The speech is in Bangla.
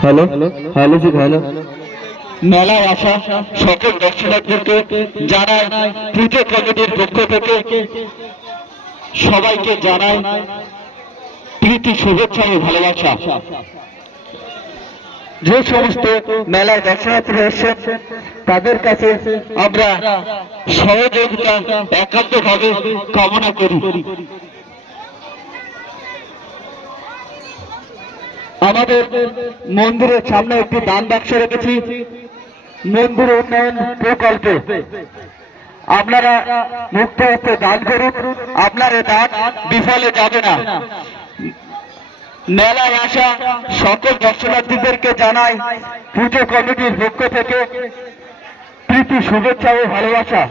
হ্যালো হ্যালো জি হ্যালো। মেলায় আসা সকল দর্শনার্থীদেরকে জানাই পুজো কমিটির পক্ষ থেকে সবাইকে জানাই প্রীতি শুভেচ্ছা ও ভালোবাসা। যে সমস্ত মেলায় দর্শনার্থীরা এসেছেন তাদের কাছে আমরা সহযোগিতা একান্তভাবে কামনা করি। আমাদের মন্দিরের সামনে একটি দান বাক্স রেখেছি মন্দির উন্নয়ন প্রকল্পে। আপনারা মুক্ত হতে দান করুন, আপনার এ দান বিফলে যাবে না। মেলায় আসা সকল দর্শনার্থীদেরকে জানাই পুজো কমিটির পক্ষ থেকে প্রীতি শুভেচ্ছা ও ভালোবাসা।